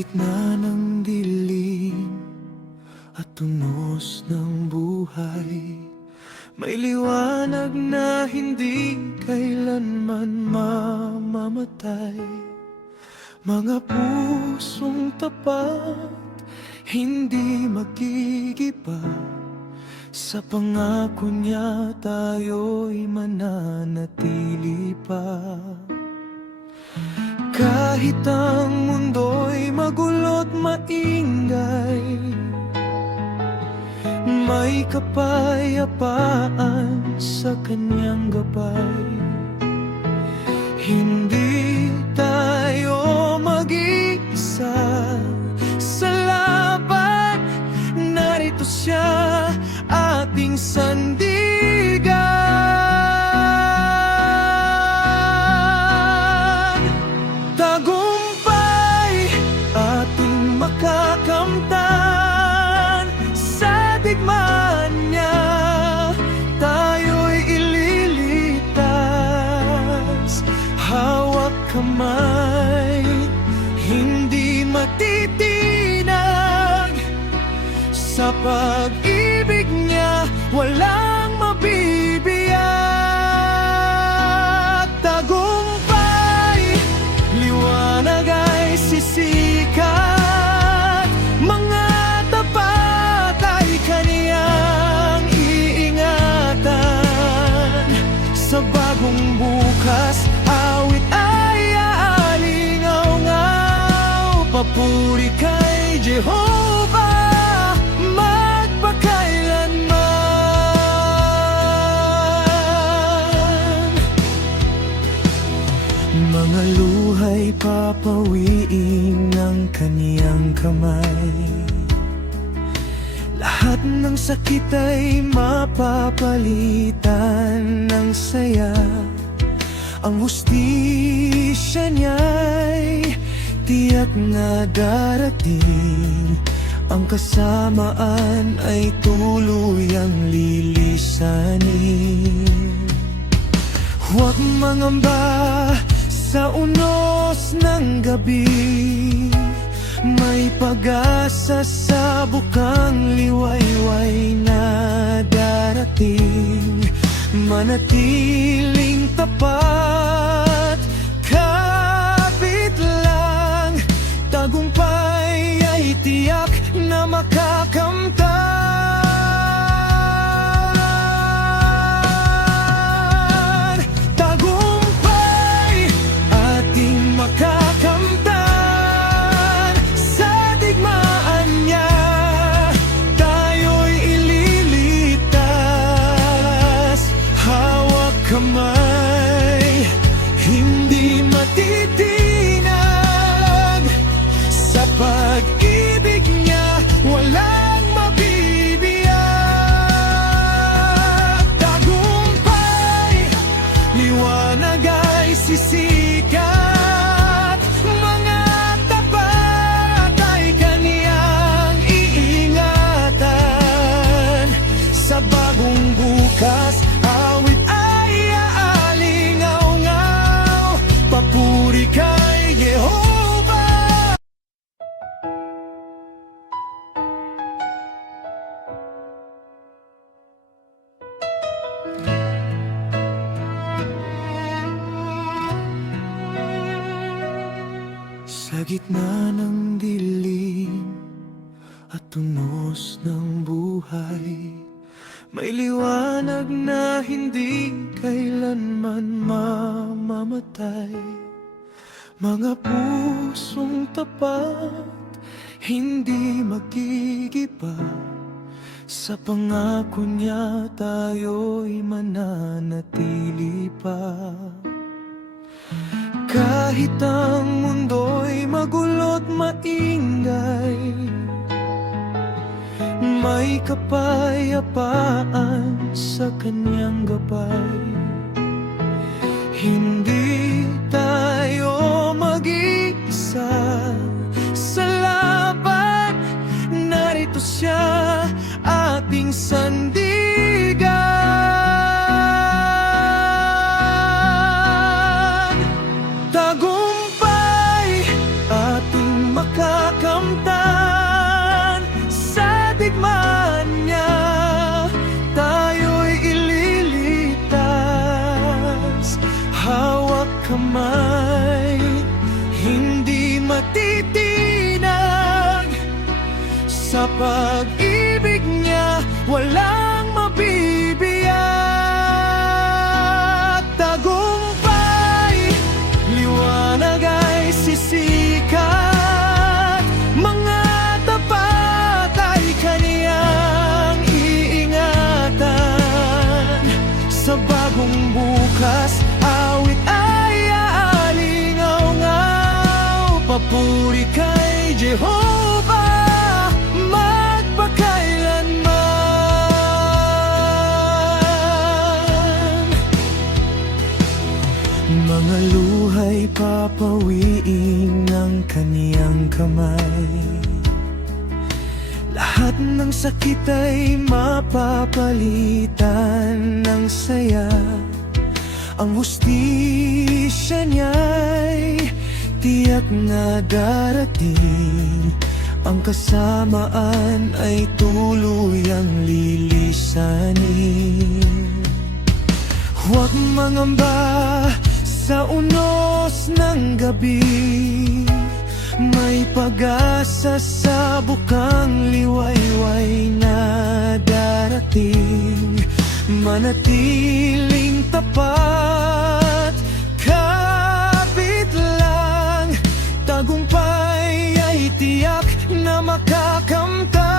gitna ng dilim at tunos ng buhay, may liwanag na hindi kailanman mamamatay. Mga pusong tapat, hindi magigiba, sa pangako niya tayo'y mananatili pa. Kahit ang mundo'y magulo't maingay, may kapayapaan sa kanyang gabay. Hindi tayo mag-isa sa laban, narito siya, ating sandigan. Tagumpay ating makakamtan, sa digmaan niya tayo'y ililitas. Hawak kamay, hindi matitinag, sa pag-ibig niya walang mabibiyag. Tagumpay, liwanag ay sisikat, mga tapat ay kaniyang iingatan. Sa bagong bukas, awit ay aalingaw-ngaw, papuri kay Jehovah magpakailanman. Mga luha'y papawiin ng kaniyang kamay, lahat ng sakit ay mapapalitan ng saya. Ang hustisya niya'y tiyak na darating, ang kasamaan ay tuluyang lilisanin. Huwag mangamba sa unos ng gabi, may pag-asa sa bukang liwayway na darating. Manatiling tapat, kapit lang, tagumpay ay tiyak na makakamtan. Tagumpay ating makakamtan, sa digmaan niya tayo'y ililitas. Hawak kamay, hindi matitinag, sa pag-ibig niya walang mabibiyag. Tagumpay, liwanag ay sisikat, mga tapat ay kaniyang iingatan. Sa bagong bukas, awit ay aalingaw-ngaw, papuri kay Jehovah. Sa gitna ng dilim at tunos ng buhay, may liwanag na hindi kailanman mamamatay. Mga pusong tapat, hindi magigiba, sa pangako niya tayo'y mananatili pa. Kahit ang mundo'y magulo't maingay, may kapayapaan sa kanyang gabay. Hindi tayo mag-isa sa laban, narito siya, ating sandigan. Tagumpay ating makakamtan, Sa pag-ibig niya walang mabibiyak. Tagumpay, liwanag ay sisikat. Mga tapat ay kaniyang iingatan. Sa bagong bukas, awit ay aalingaw-ngaw. Papuri kay Jehovah magpakailanman. Mga luhay papawiin ng kaniyang kamay. Lahat ng sakit ay mapapalitan ng saya. Ang hustisya niya'y tiyak na darating. Ang kasamaan ay tuluyang lilisanin. Huwag mangamba sa unos ng gabi. May pag-asa sa bukang liwayway na darating. Manatiling tapat, kapit lang. Tagumpay ay tiyak na makakamtan.